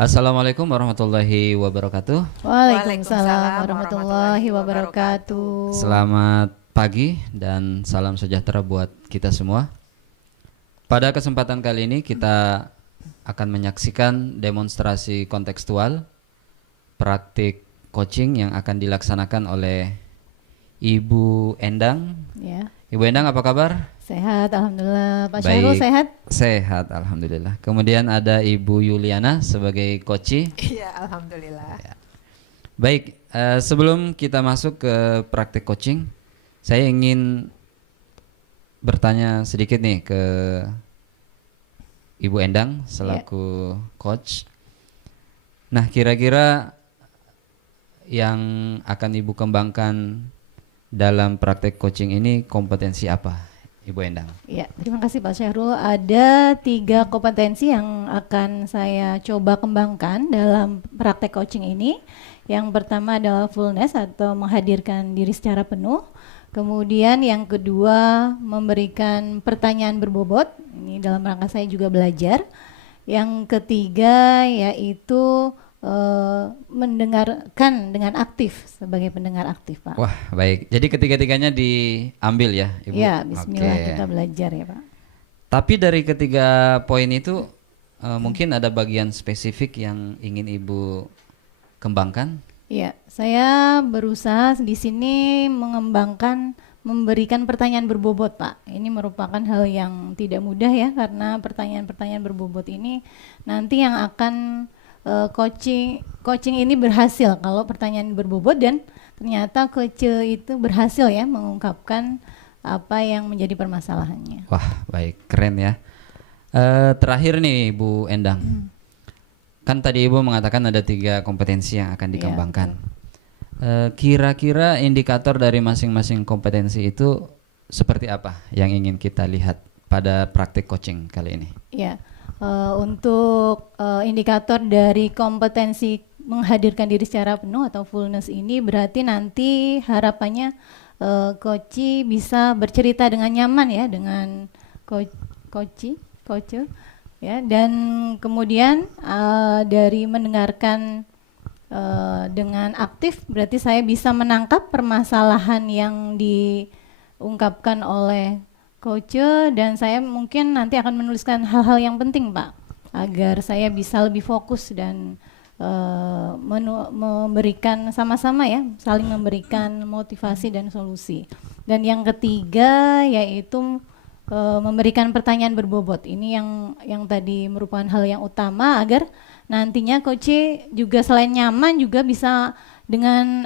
Assalamualaikum warahmatullahi wabarakatuh. Waalaikumsalam warahmatullahi wabarakatuh. Selamat pagi dan salam sejahtera buat kita semua. Pada kesempatan kali ini kita akan menyaksikan demonstrasi kontekstual praktik coaching yang akan dilaksanakan oleh Ibu Endang. Ya. Ibu Endang, apa kabar? Sehat, alhamdulillah. Pak Baik. Syahrul sehat? Sehat, alhamdulillah. Kemudian ada Ibu Yuliana sebagai coach. Iya, alhamdulillah. Ya. Baik, sebelum kita masuk ke praktik coaching, saya ingin bertanya sedikit nih ke Ibu Endang selaku coach. Nah, kira-kira yang akan Ibu kembangkan dalam praktik coaching ini kompetensi apa, Ibu Endang? Ya, terima kasih Pak Syahrul. Ada 3 kompetensi yang akan saya coba kembangkan dalam praktek coaching ini. Yang pertama adalah fullness atau menghadirkan diri secara penuh. Kemudian yang kedua memberikan pertanyaan berbobot. Ini dalam rangka saya juga belajar. Yang ketiga yaitu mendengarkan dengan aktif sebagai pendengar aktif, Pak. Wah, baik. Jadi ketiga-tiganya diambil ya, Ibu? Ya, bismillah. Oke. Kita belajar ya, Pak. Tapi dari ketiga poin itu mungkin ada bagian spesifik yang ingin Ibu kembangkan? Iya, saya berusaha di sini memberikan pertanyaan berbobot, Pak. Ini merupakan hal yang tidak mudah ya, karena pertanyaan-pertanyaan berbobot ini nanti yang akan coaching ini berhasil kalau pertanyaan berbobot dan ternyata coach itu berhasil ya mengungkapkan apa yang menjadi permasalahannya. Wah, baik, keren ya. Terakhir nih, Bu Endang. Kan tadi Ibu mengatakan ada 3 kompetensi yang akan dikembangkan. Kira-kira indikator dari masing-masing kompetensi itu seperti apa yang ingin kita lihat pada praktik coaching kali ini? Ya, untuk indikator dari kompetensi menghadirkan diri secara penuh atau fullness ini berarti nanti harapannya coach bisa bercerita dengan nyaman ya dengan coach ya, dan kemudian dari mendengarkan dengan aktif berarti saya bisa menangkap permasalahan yang diungkapkan oleh coach dan saya mungkin nanti akan menuliskan hal-hal yang penting, Pak, agar saya bisa lebih fokus dan memberikan sama-sama ya, saling memberikan motivasi dan solusi. Dan yang ketiga yaitu memberikan pertanyaan berbobot. Ini yang tadi merupakan hal yang utama agar nantinya coach juga selain nyaman juga bisa dengan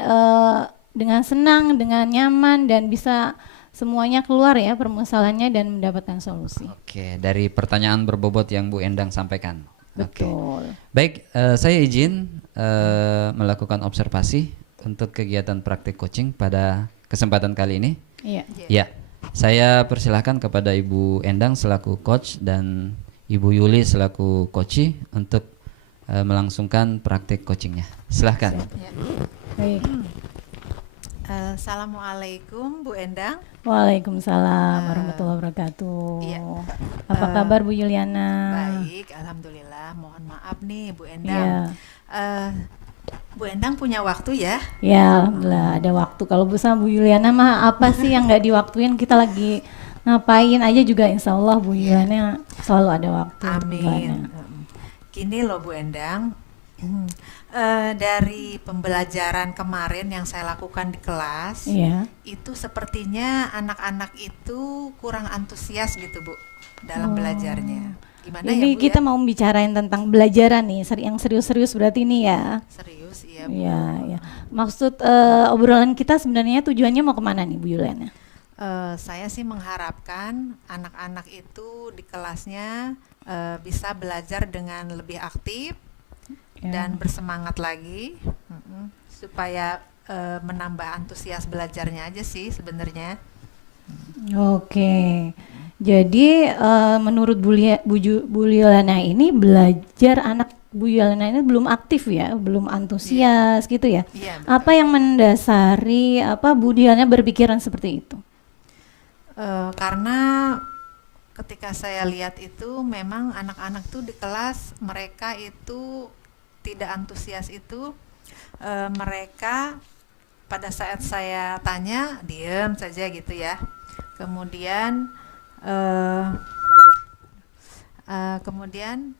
senang, dengan nyaman dan bisa semuanya keluar ya permasalahannya dan mendapatkan solusi. Oke, dari pertanyaan berbobot yang Bu Endang sampaikan. Betul. Oke. Baik, saya izin melakukan observasi untuk kegiatan praktik coaching pada kesempatan kali ini. Iya. Ya, saya persilahkan kepada Ibu Endang selaku coach dan Ibu Yuli selaku coach untuk melangsungkan praktik coachingnya. Silahkan. Ya. Baik. Assalamualaikum Bu Endang. Waalaikumsalam warahmatullahi wabarakatuh. Iya. Apa kabar Bu Yuliana? Baik, alhamdulillah. Mohon maaf nih Bu Endang. Iya. Bu Endang punya waktu ya? Ya, alhamdulillah ada waktu. Kalau Bu sama Bu Yuliana mah apa sih yang nggak diwaktuin, kita lagi ngapain aja juga insya Allah Bu Yuliana selalu ada waktu. Amin. Gini loh Bu Endang, dari pembelajaran kemarin yang saya lakukan di kelas, Iya. itu sepertinya anak-anak itu kurang antusias gitu Bu dalam belajarnya. Gimana Ini ya Bu kita ya? mau bicarain tentang belajaran nih, yang serius-serius berarti ini ya. Serius iya Bu. Iya, ya. Maksud obrolan kita sebenarnya tujuannya mau kemana nih Bu Yuliana? Saya sih mengharapkan anak-anak itu di kelasnya bisa belajar dengan lebih aktif dan bersemangat lagi, supaya menambah antusias belajarnya aja sih sebenarnya. Oke. Jadi menurut Bu Yuliana ini belajar anak Bu Yuliana ini belum aktif ya, belum antusias gitu ya. Iya, betul. Apa yang mendasari Bu Yuliana berpikiran seperti itu? Karena ketika saya lihat itu memang anak-anak tuh di kelas mereka itu tidak antusias itu mereka pada saat saya tanya diam saja gitu ya. Kemudian eh, kemudian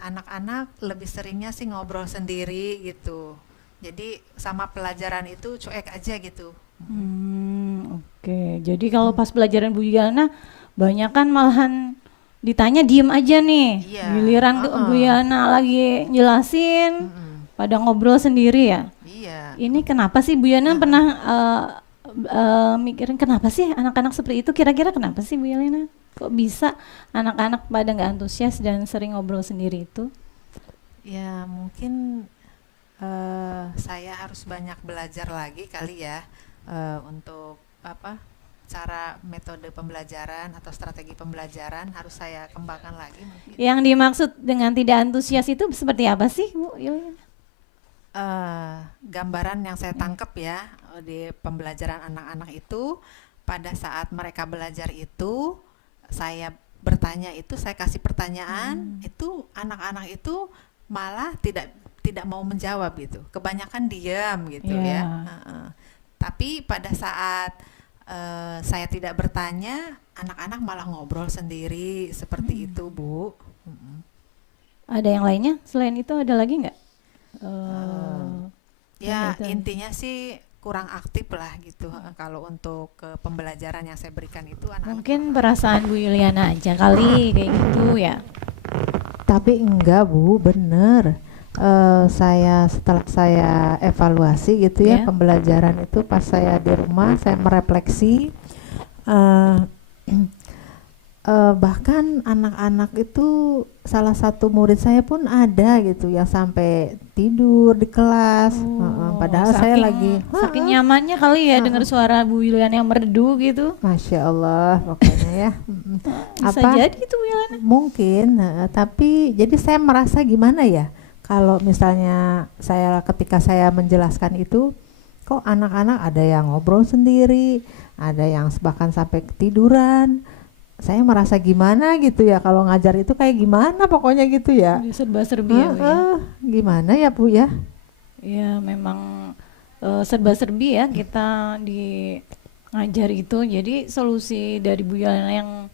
anak-anak lebih seringnya sih ngobrol sendiri gitu. Jadi sama pelajaran itu cuek aja gitu. Oke. Jadi kalau pas pelajaran Bu Yana, banyak kan malahan ditanya diem aja nih. Iya. Giliran Bu Yana lagi jelasin, pada ngobrol sendiri ya. Iya. Ini kenapa sih Bu Yana pernah mikirin kenapa sih anak-anak seperti itu? Kira-kira kenapa sih Bu Yana? Kok bisa anak-anak pada nggak antusias dan sering ngobrol sendiri itu? Ya mungkin saya harus banyak belajar lagi kali ya untuk cara metode pembelajaran atau strategi pembelajaran harus saya kembangkan lagi mungkin. Yang dimaksud dengan tidak antusias itu seperti apa sih Bu Yuliana? Gambaran yang saya tangkap ya di pembelajaran anak-anak itu pada saat mereka belajar itu saya bertanya itu saya kasih pertanyaan itu anak-anak itu malah tidak mau menjawab gitu, kebanyakan diam gitu ya. Tapi pada saat saya tidak bertanya anak-anak malah ngobrol sendiri seperti itu Bu. Ada yang lainnya selain itu, ada lagi nggak? Ya intinya sih kurang aktif lah gitu kalau untuk pembelajaran yang saya berikan itu anak-anak. Mungkin perasaan Bu Yuliana aja kali kayak gitu ya. Tapi enggak Bu, bener. Setelah saya evaluasi gitu ya pembelajaran itu pas saya di rumah saya merefleksi bahkan anak-anak itu salah satu murid saya pun ada gitu yang sampai tidur di kelas. Padahal saya lagi saking nyamannya kali ya dengar suara Bu Yuliana yang merdu gitu. Masya Allah pokoknya ya. Bisa jadi itu Bu Yuliana. Mungkin, tapi jadi saya merasa gimana ya kalau misalnya ketika saya menjelaskan itu kok anak-anak ada yang ngobrol sendiri, ada yang bahkan sampai ketiduran. Saya merasa gimana gitu ya kalau ngajar itu kayak gimana pokoknya gitu ya. Serba-serbi ya, Bu ya. Gimana ya Bu ya? Ya memang serba-serbi ya kita di ngajar itu. Jadi solusi dari Bu Yuliana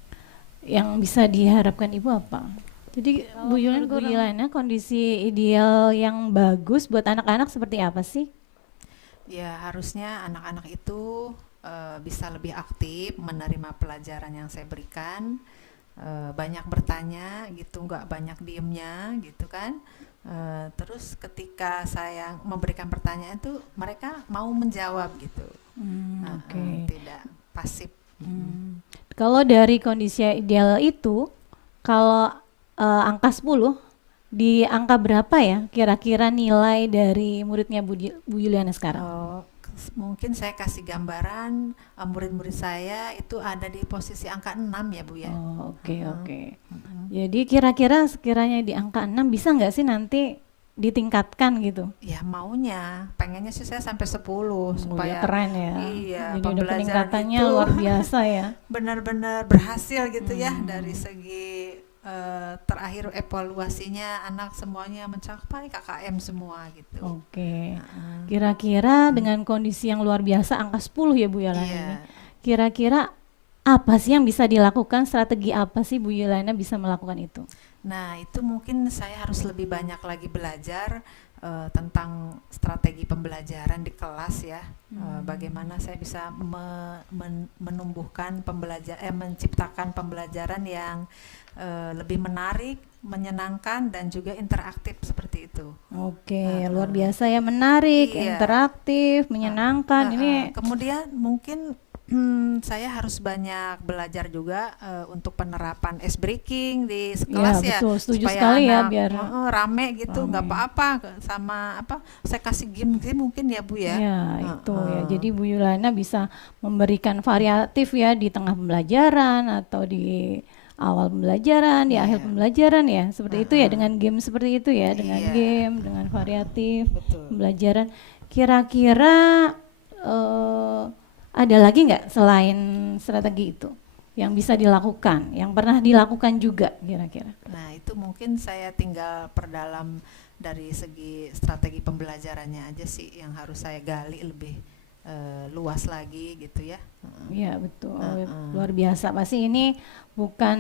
yang bisa diharapkan Ibu apa? Jadi Bu Yuliana kondisi ideal yang bagus buat anak-anak seperti apa sih? Ya harusnya anak-anak itu bisa lebih aktif menerima pelajaran yang saya berikan, banyak bertanya gitu, nggak banyak diemnya gitu kan. Terus ketika saya memberikan pertanyaan itu mereka mau menjawab gitu, tidak pasif. Kalau dari kondisi ideal itu, kalau angka 10 di angka berapa ya kira-kira nilai dari muridnya Bu Yuliana sekarang? Mungkin saya kasih gambaran murid-murid saya itu ada di posisi angka 6 ya Bu ya. Oke. Jadi kira-kira sekiranya di angka 6 bisa nggak sih nanti ditingkatkan gitu? Ya maunya, pengennya sih saya sampai 10 supaya keren ya. Iya, jadi udah peningkatannya itu luar biasa ya. Benar-benar berhasil gitu ya dari segi terakhir evaluasinya anak semuanya mencapai KKM semua gitu. Oke. Kira-kira dengan kondisi yang luar biasa angka 10 ya Bu Yuliana ini. Kira-kira apa sih yang bisa dilakukan, strategi apa sih Bu Yuliana bisa melakukan itu? Nah, itu mungkin saya harus lebih banyak lagi belajar tentang strategi pembelajaran di kelas ya. Bagaimana saya bisa menumbuhkan menciptakan pembelajaran yang lebih menarik, menyenangkan dan juga interaktif seperti itu. Oke, luar biasa ya, menarik, interaktif, menyenangkan. Ini kemudian mungkin saya harus banyak belajar juga untuk penerapan ice breaking di kelas ya, betul, setuju supaya sekali anak ya, biar rame gitu, nggak apa-apa sama saya kasih game-game mungkin ya Bu ya. Itu ya. Jadi Bu Yuliana bisa memberikan variatif ya di tengah pembelajaran atau di awal pembelajaran, di akhir pembelajaran ya, seperti itu ya, dengan game seperti itu ya, dengan game, dengan variatif pembelajaran. Kira-kira ada lagi nggak selain strategi itu yang bisa dilakukan, yang pernah dilakukan juga kira-kira? Nah itu mungkin saya tinggal perdalam dari segi strategi pembelajarannya aja sih yang harus saya gali lebih luas lagi gitu ya. Iya betul, Heeh. luar biasa. Pasti ini bukan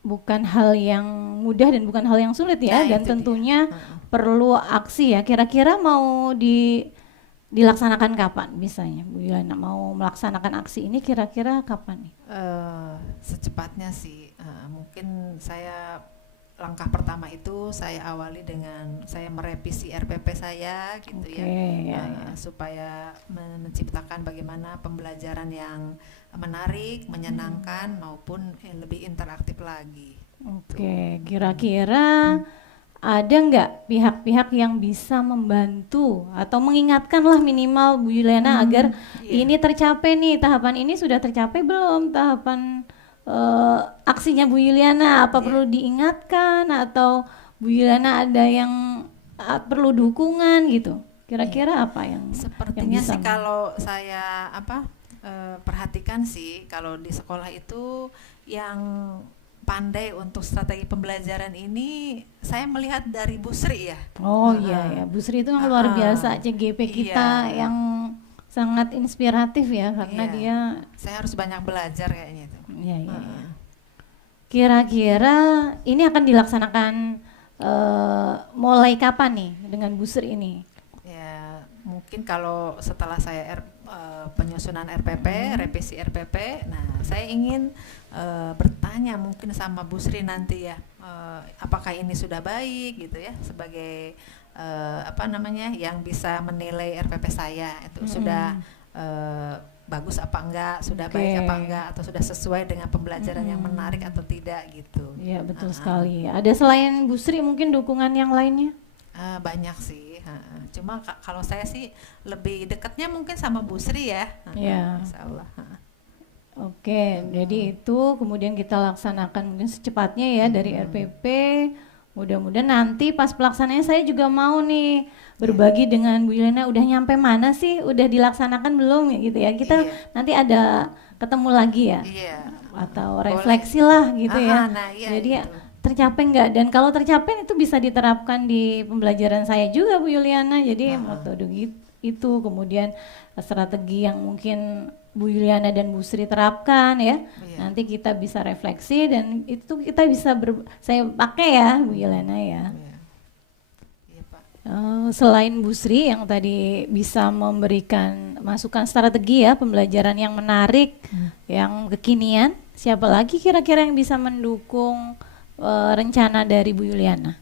bukan hal yang mudah dan bukan hal yang sulit ya, Nah, dan itu tentunya dia. Heeh. perlu aksi ya. Kira-kira mau dilaksanakan kapan bisanya, Bu Yulana? Mau melaksanakan aksi ini kira-kira kapan nih? Secepatnya sih, mungkin saya langkah pertama itu saya awali dengan saya merevisi RPP saya gitu Oke, ya, ya. supaya menciptakan bagaimana pembelajaran yang menarik, menyenangkan maupun lebih interaktif lagi. Oke, kira-kira ada nggak pihak-pihak yang bisa membantu atau mengingatkanlah minimal Bu Yuliana agar Iya. ini tercapai nih, tahapan ini sudah tercapai belum, tahapan aksinya Bu Yuliana apa Iya. perlu diingatkan atau Bu Yuliana ada yang perlu dukungan gitu, kira-kira apa yang Sepertinya bisa sih kalau saya perhatikan sih kalau di sekolah itu yang pandai untuk strategi pembelajaran ini saya melihat dari Bu Sri ya. Oh iya ya, Bu Sri itu memang luar biasa CGP kita Iya. yang sangat inspiratif ya, karena Iya. dia Saya harus banyak belajar kayaknya itu. ya, ya. Kira-kira ini akan dilaksanakan mulai kapan nih dengan Bu Sri ini? Ya, mungkin kalau setelah saya penyusunan RPP, revisi RPP, nah saya ingin bertanya mungkin sama Bu Sri nanti ya, apakah ini sudah baik gitu ya, sebagai yang bisa menilai RPP saya itu sudah bagus apa enggak, sudah baik apa enggak, atau sudah sesuai dengan pembelajaran yang menarik atau tidak gitu. Iya betul sekali. Ada selain Bu Sri mungkin dukungan yang lainnya? Banyak sih, cuma kalau saya sih lebih dekatnya mungkin sama Bu Sri ya. Iya. Insya Allah. Oke, jadi itu kemudian kita laksanakan mungkin secepatnya ya dari RPP. Mudah-mudahan nanti pas pelaksanaannya saya juga mau nih berbagi dengan Bu Yulana, udah nyampe mana sih, udah dilaksanakan belum ya gitu ya. Kita Iya. nanti ada ketemu lagi ya, Iya. atau Boleh. refleksi lah gitu ya. Nah, iya, Jadi gitu. tercapai nggak, dan kalau tercapai itu bisa diterapkan di pembelajaran saya juga Bu Yuliana. Jadi metode itu kemudian strategi yang mungkin Bu Yuliana dan Bu Sri terapkan ya. Iya. Nanti kita bisa refleksi dan itu kita bisa saya pakai ya Bu Yuliana ya. Iya. Iya, Pak. Selain Bu Sri yang tadi bisa memberikan masukan strategi ya pembelajaran yang menarik, yang kekinian, siapa lagi kira-kira yang bisa mendukung rencana dari Bu Yuliana?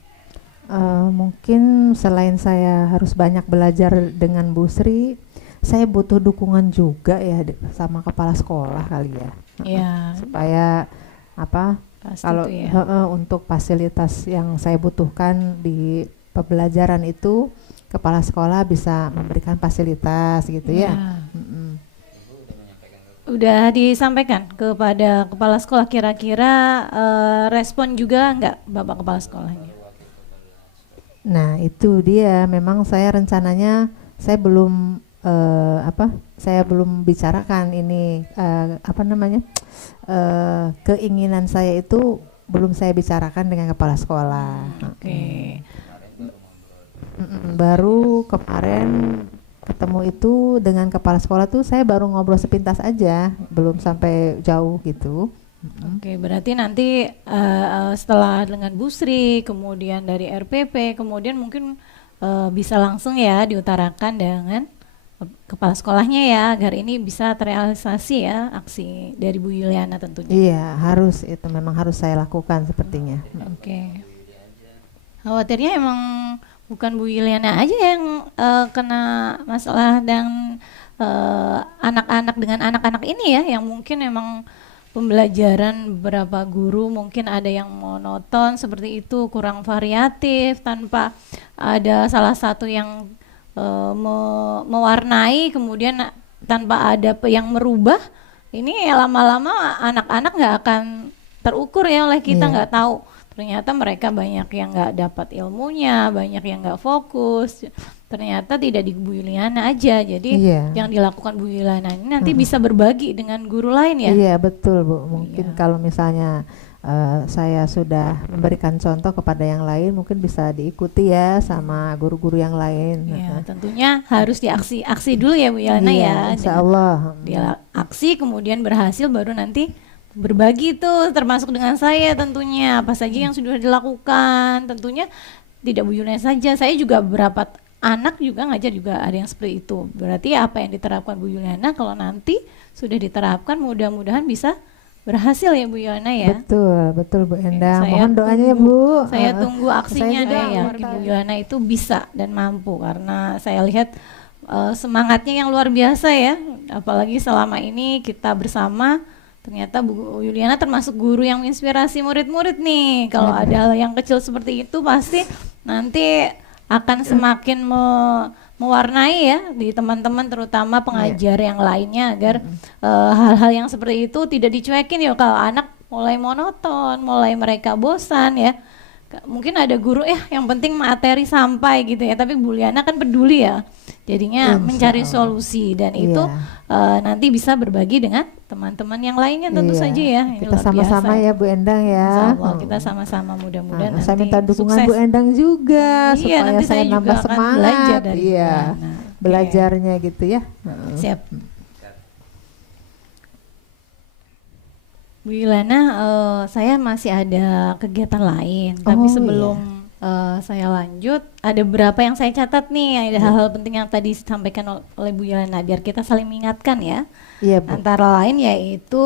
Mungkin selain saya harus banyak belajar dengan Bu Sri, saya butuh dukungan juga ya sama kepala sekolah kali ya. Ya, Supaya pasti kalau itu ya. untuk fasilitas yang saya butuhkan di pembelajaran itu, kepala sekolah bisa memberikan fasilitas gitu ya. Mm-mm. Udah disampaikan kepada kepala sekolah, kira-kira respon juga nggak Bapak kepala sekolahnya? Nah itu dia, memang saya rencananya saya belum saya belum bicarakan ini keinginan saya itu belum saya bicarakan dengan kepala sekolah. Oke. Baru kemarin ketemu itu dengan kepala sekolah tuh saya baru ngobrol sepintas aja, belum sampai jauh gitu. Oke, berarti nanti setelah dengan Bu Sri, kemudian dari RPP, kemudian mungkin bisa langsung ya diutarakan dengan kepala sekolahnya ya, agar ini bisa terrealisasi ya aksi dari Bu Yuliana tentunya. Iya, harus, itu memang harus saya lakukan sepertinya. Oke. Khawatirnya emang bukan Bu Yuliana aja yang kena masalah dan anak-anak dengan anak-anak ini ya, yang mungkin emang pembelajaran beberapa guru mungkin ada yang monoton seperti itu, kurang variatif, tanpa ada salah satu yang mewarnai, kemudian tanpa ada yang merubah. Ini ya lama-lama anak-anak nggak akan terukur ya oleh kita, nggak tahu ternyata mereka banyak yang nggak dapat ilmunya, banyak yang nggak fokus, ternyata tidak di Bu Yuliana aja. Jadi yang dilakukan Bu Yuliana ini nanti bisa berbagi dengan guru lain ya. Iya betul Bu, mungkin kalau misalnya saya sudah memberikan contoh kepada yang lain, mungkin bisa diikuti ya sama guru-guru yang lain. Ya, tentunya harus aksi dulu ya Bu Yana Iya, ya. insya Allah. Dia aksi kemudian berhasil baru nanti berbagi tuh, termasuk dengan saya tentunya apa saja yang sudah dilakukan. Tentunya tidak Bu Yulena saja, saya juga beberapa anak juga ngajar juga ada yang seperti itu. Berarti apa yang diterapkan Bu Yulena kalau nanti sudah diterapkan mudah-mudahan bisa berhasil ya Bu Yulena ya. Betul, betul Bu Endang. Saya Mohon doanya ya tunggu- Bu. Saya tunggu aksinya, juga saya yakin Bu Yulena itu bisa dan mampu karena saya lihat semangatnya yang luar biasa ya. Apalagi selama ini kita bersama, ternyata Bu Yuliana termasuk guru yang menginspirasi murid-murid nih. Kalau ada hal yang kecil seperti itu pasti nanti akan semakin mewarnai ya di teman-teman terutama pengajar yang lainnya agar hal-hal yang seperti itu tidak dicuekin ya. Kalau anak mulai monoton, mulai mereka bosan ya, mungkin ada guru yang penting materi sampai gitu ya, tapi Bu Liana kan peduli ya, jadinya mencari solusi dan itu nanti bisa berbagi dengan teman-teman yang lainnya tentu Iya, saja ya. Ini kita luar sama-sama biasa. ya Bu Endang ya. Insya Allah kita sama-sama mudah-mudahan Saya nanti minta dukungan sukses. Bu Endang juga Iya, supaya nanti saya juga nambah akan semangat. belajar dari Bu Iya, Liana. belajarnya gitu ya. Siap. Bu Ilana, saya masih ada kegiatan lain, tapi Oh, sebelum saya lanjut, ada beberapa yang saya catat nih, ada hal-hal penting yang tadi disampaikan oleh Bu Ilana, biar kita saling mengingatkan ya. Iya Bu. Antara lain yaitu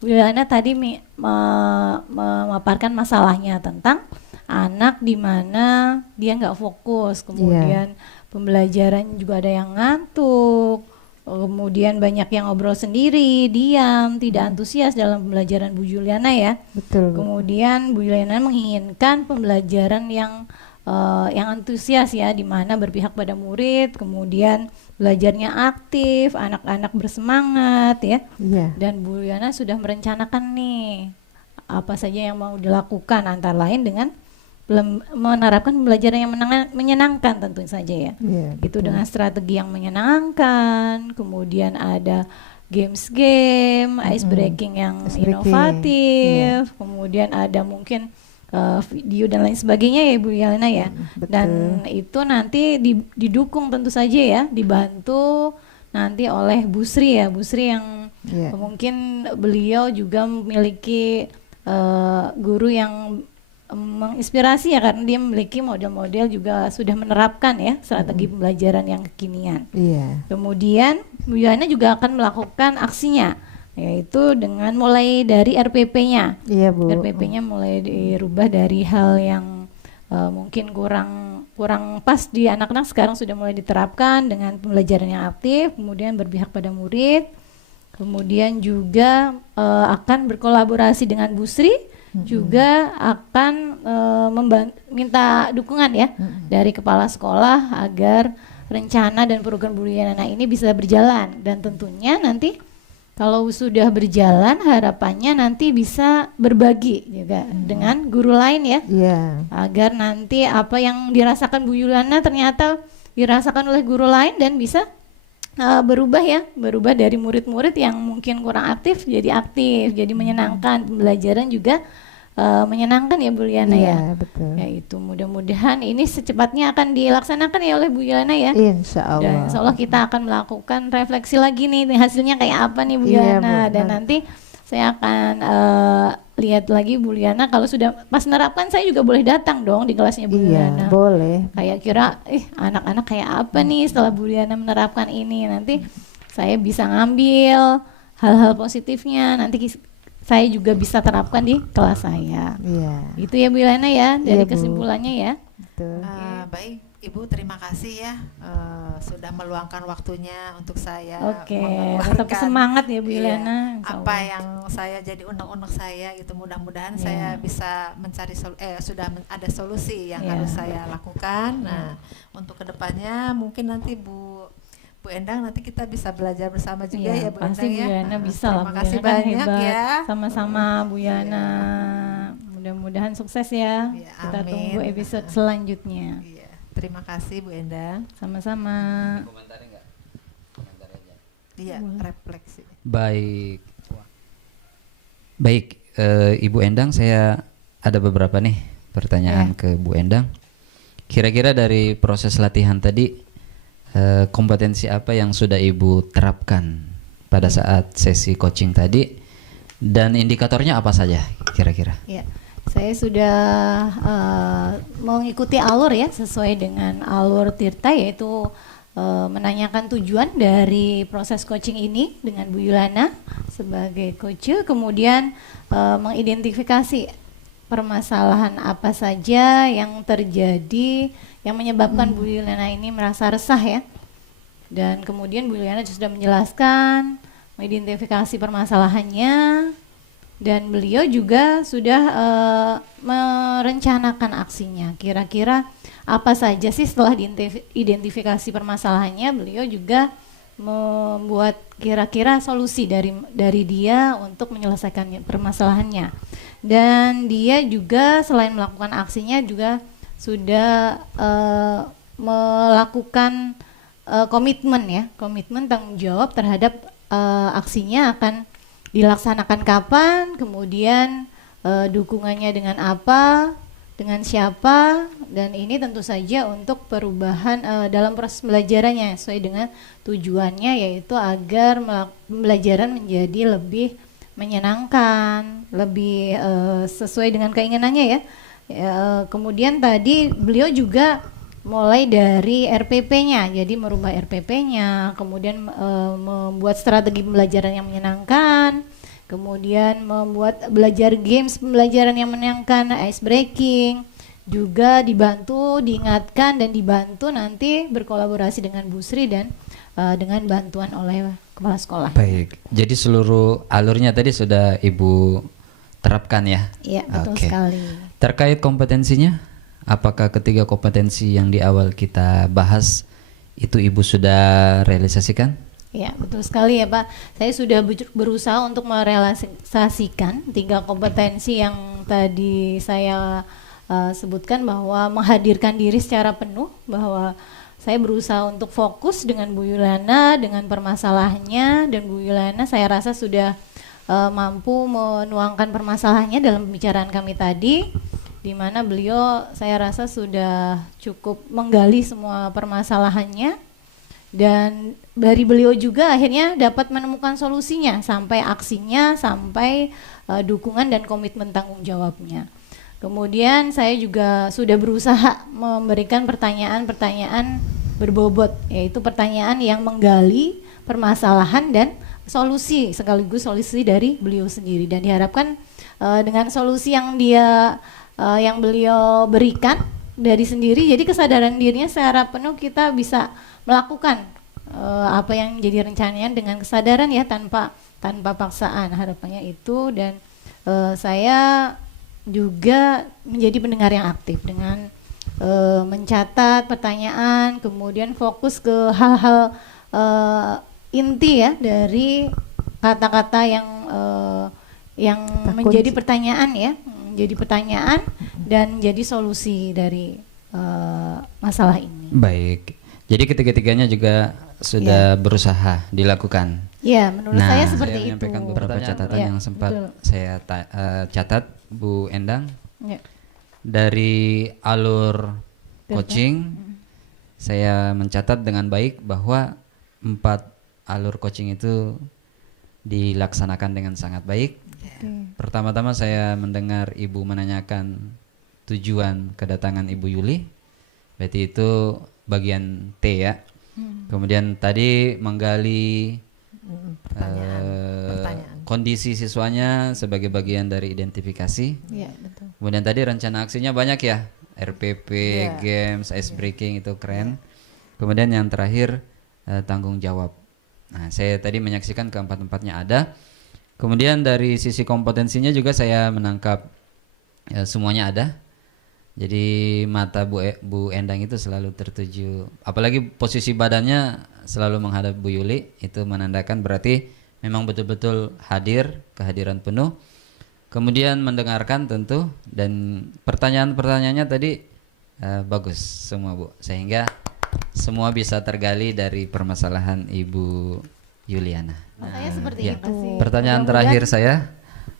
Bu Ilana tadi memaparkan masalahnya tentang anak di mana dia nggak fokus, kemudian pembelajaran juga ada yang ngantuk, kemudian banyak yang ngobrol sendiri, diam, tidak antusias dalam pembelajaran Bu Juliana ya. Betul Bu. Kemudian Bu Juliana menginginkan pembelajaran yang antusias ya, di mana berpihak pada murid, kemudian belajarnya aktif, anak-anak bersemangat ya. Iya. Dan Bu Juliana sudah merencanakan nih apa saja yang mau dilakukan, antara lain dengan menerapkan pembelajaran yang menyenangkan tentu saja ya. Iya, Itu betul. dengan strategi yang menyenangkan, kemudian ada game, ice breaking yang Ice breaking, inovatif, kemudian ada mungkin video dan lain sebagainya ya Bu Yelena ya. betul. Dan itu nanti didukung tentu saja ya, dibantu nanti oleh Bu Sri ya, Bu Sri yang Iya. mungkin beliau juga memiliki guru yang menginspirasi ya, karena dia memiliki model-model juga sudah menerapkan ya strategi pembelajaran yang kekinian. Iya. Kemudian Bu Yana juga akan melakukan aksinya, yaitu dengan mulai dari RPP-nya. Iya Bu. RPP-nya mulai dirubah dari hal yang mungkin kurang pas di anak-anak, sekarang sudah mulai diterapkan dengan pembelajaran yang aktif, kemudian berpihak pada murid, kemudian juga akan berkolaborasi dengan Bu Sri, juga akan minta dukungan ya dari kepala sekolah agar rencana dan program Bu Yana ini bisa berjalan, dan tentunya nanti kalau sudah berjalan harapannya nanti bisa berbagi juga dengan guru lain ya, Iya. agar nanti apa yang dirasakan Bu Yulana ternyata dirasakan oleh guru lain dan bisa berubah dari murid-murid yang mungkin kurang aktif, jadi menyenangkan, pembelajaran juga menyenangkan ya Bu Liana ya. Iya, betul. Ya itu mudah-mudahan ini secepatnya akan dilaksanakan ya oleh Bu Liana ya. Insya Dan Allah. insya Allah kita akan melakukan refleksi lagi nih hasilnya kayak apa nih Bu Iya, Liana. Bu. Dan nanti saya akan lihat lagi Bu Liana, kalau sudah pas menerapkan saya juga boleh datang dong di kelasnya Bu Iya, Liana. boleh. Kayak kira anak-anak kayak apa nih setelah Bu Liana menerapkan ini, nanti saya bisa ngambil hal-hal positifnya, nanti saya juga bisa terapkan di kelas saya. Iya. Itu ya Bu Liana ya, dari Iya, Bu. kesimpulannya ya. Betul. Baik Ibu, terima kasih ya sudah meluangkan waktunya untuk saya Oke, mengeluarkan, tetap semangat ya Bu iya, Liana. insya apa Allah. yang saya jadi unek-unek saya gitu. Mudah-mudahan Iya. saya bisa mencari ada solusi yang Iya. harus saya lakukan. Nah, untuk kedepannya mungkin nanti Bu Endang nanti kita bisa belajar bersama juga Iya, ya Bu pasti Endang Bu ya. Yana bisa lah. Terima Bu kasih Yana kan banyak hebat. ya. Sama-sama Bu Yana. Mudah-mudahan sukses ya. Iya, Kita amin. tunggu episode selanjutnya. Iya. Terima kasih Bu Endang. Sama-sama. Komentari enggak? Komentari aja. Iya, refleksi. Baik. Baik, Ibu Endang, saya ada beberapa nih pertanyaan ke Bu Endang. Kira-kira dari proses latihan tadi, kompetensi apa yang sudah Ibu terapkan pada saat sesi coaching tadi, dan indikatornya apa saja kira-kira? Ya, saya sudah mengikuti alur ya, sesuai dengan alur Tirta, yaitu menanyakan tujuan dari proses coaching ini dengan Bu Yulana sebagai coach, kemudian mengidentifikasi permasalahan apa saja yang terjadi yang menyebabkan Bu Yulana ini merasa resah ya. Dan kemudian Bu Yulana sudah menjelaskan, mengidentifikasi permasalahannya, dan beliau juga sudah merencanakan aksinya. Kira-kira apa saja sih setelah diidentifikasi permasalahannya, beliau juga membuat kira-kira solusi dari dia untuk menyelesaikan permasalahannya. Dan dia juga selain melakukan aksinya juga sudah melakukan komitmen tanggung jawab terhadap aksinya akan dilaksanakan kapan, kemudian dukungannya dengan apa, dengan siapa, dan ini tentu saja untuk perubahan dalam proses pembelajarannya sesuai dengan tujuannya, yaitu agar pembelajaran menjadi lebih menyenangkan, lebih sesuai dengan keinginannya ya. Kemudian tadi beliau juga mulai dari RPP-nya, jadi merubah RPP-nya, kemudian membuat strategi pembelajaran yang menyenangkan, kemudian membuat belajar games pembelajaran yang menyenangkan, ice breaking, juga diingatkan dan dibantu nanti berkolaborasi dengan Bu Sri dan dengan bantuan oleh kepala sekolah. Baik, jadi seluruh alurnya tadi sudah Ibu terapkan ya? Iya, betul sekali. Terkait kompetensinya, apakah ketiga kompetensi yang di awal kita bahas itu Ibu sudah realisasikan? Ya, betul sekali ya Pak. Saya sudah berusaha untuk merealisasikan 3 kompetensi yang tadi saya sebutkan, bahwa menghadirkan diri secara penuh, bahwa saya berusaha untuk fokus dengan Bu Yulana dengan permasalahannya, dan Bu Yulana saya rasa sudah mampu menuangkan permasalahannya dalam pembicaraan kami tadi, di mana beliau saya rasa sudah cukup menggali semua permasalahannya, dan dari beliau juga akhirnya dapat menemukan solusinya sampai aksinya, sampai dukungan dan komitmen tanggung jawabnya. Kemudian saya juga sudah berusaha memberikan pertanyaan-pertanyaan berbobot, yaitu pertanyaan yang menggali permasalahan dan solusi, sekaligus solusi dari beliau sendiri, dan diharapkan dengan solusi yang beliau berikan dari sendiri, jadi kesadaran dirinya secara penuh kita bisa melakukan apa yang menjadi rencananya dengan kesadaran ya, tanpa paksaan, harapannya itu. Dan saya juga menjadi pendengar yang aktif dengan mencatat pertanyaan, kemudian fokus ke hal-hal inti ya dari kata-kata yang menjadi pertanyaan ya, menjadi pertanyaan dan menjadi solusi dari masalah ini. Baik, jadi ketiga-tiganya juga sudah berusaha dilakukan. Ya, menurut saya seperti saya menyampaikan itu. beberapa catatan Ya, yang sempat betul. saya catat, Bu Endang. Ya. Dari alur coaching, saya mencatat dengan baik bahwa 4 alur coaching itu dilaksanakan dengan sangat baik. Pertama-tama saya mendengar Ibu menanyakan tujuan kedatangan Ibu Yuli, berarti itu bagian T ya. Kemudian tadi menggali pertanyaan. kondisi siswanya sebagai bagian dari identifikasi. Iya, betul. Kemudian tadi rencana aksinya banyak ya, RPP, games, ice breaking, itu keren. Kemudian yang terakhir tanggung jawab. Nah, saya tadi menyaksikan keempat-empatnya ada. Kemudian dari sisi kompetensinya juga saya menangkap semuanya ada. Jadi mata Bu Endang itu selalu tertuju, apalagi posisi badannya selalu menghadap Bu Yuli, itu menandakan berarti memang betul-betul hadir, kehadiran penuh. Kemudian mendengarkan tentu, dan pertanyaan-pertanyaannya tadi bagus semua Bu, sehingga semua bisa tergali dari permasalahan Ibu Yuliana. Makanya seperti Ya. itu. Pertanyaan Mudah-mudahan terakhir saya,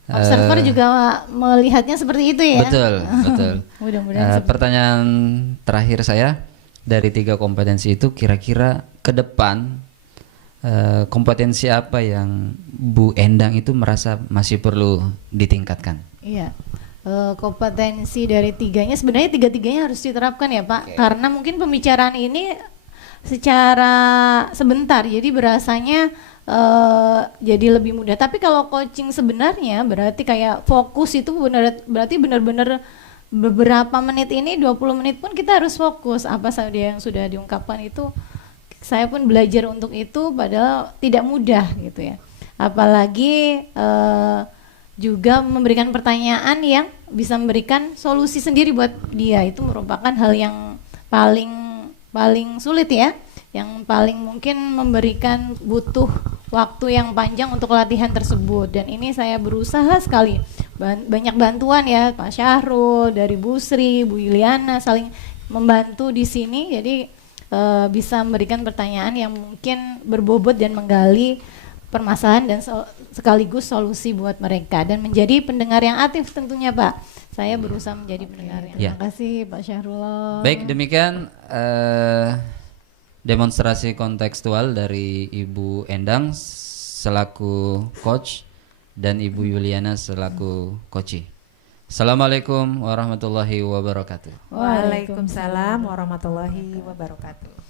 Observer juga melihatnya seperti itu ya. Betul, betul. Mudah-mudahan Pertanyaan terakhir saya, dari 3 kompetensi itu kira-kira ke depan kompetensi apa yang Bu Endang itu merasa masih perlu ditingkatkan? Iya. Kompetensi dari 3-nya sebenarnya 3-3-nya harus diterapkan ya Pak. Karena mungkin pembicaraan ini secara sebentar, jadi berasanya jadi lebih mudah. Tapi kalau coaching sebenarnya berarti kayak fokus itu berarti benar-benar beberapa menit ini 20 menit pun kita harus fokus apa saja yang sudah diungkapkan itu. Saya pun belajar untuk itu padahal tidak mudah gitu ya. Apalagi juga memberikan pertanyaan yang bisa memberikan solusi sendiri buat dia, itu merupakan hal yang paling sulit ya, yang paling mungkin memberikan butuh waktu yang panjang untuk latihan tersebut. Dan ini saya berusaha sekali, banyak bantuan ya Pak Syahrul, dari Bu Sri, Bu Yuliana saling membantu di sini, jadi bisa memberikan pertanyaan yang mungkin berbobot dan menggali permasalahan dan sekaligus solusi buat mereka, dan menjadi pendengar yang aktif tentunya Pak. Saya berusaha menjadi pendengar yang. Terima kasih Pak Syahrul. Baik, demikian demonstrasi kontekstual dari Ibu Endang selaku coach dan Ibu Yuliana selaku coach. Assalamualaikum warahmatullahi wabarakatuh. Waalaikumsalam warahmatullahi wabarakatuh.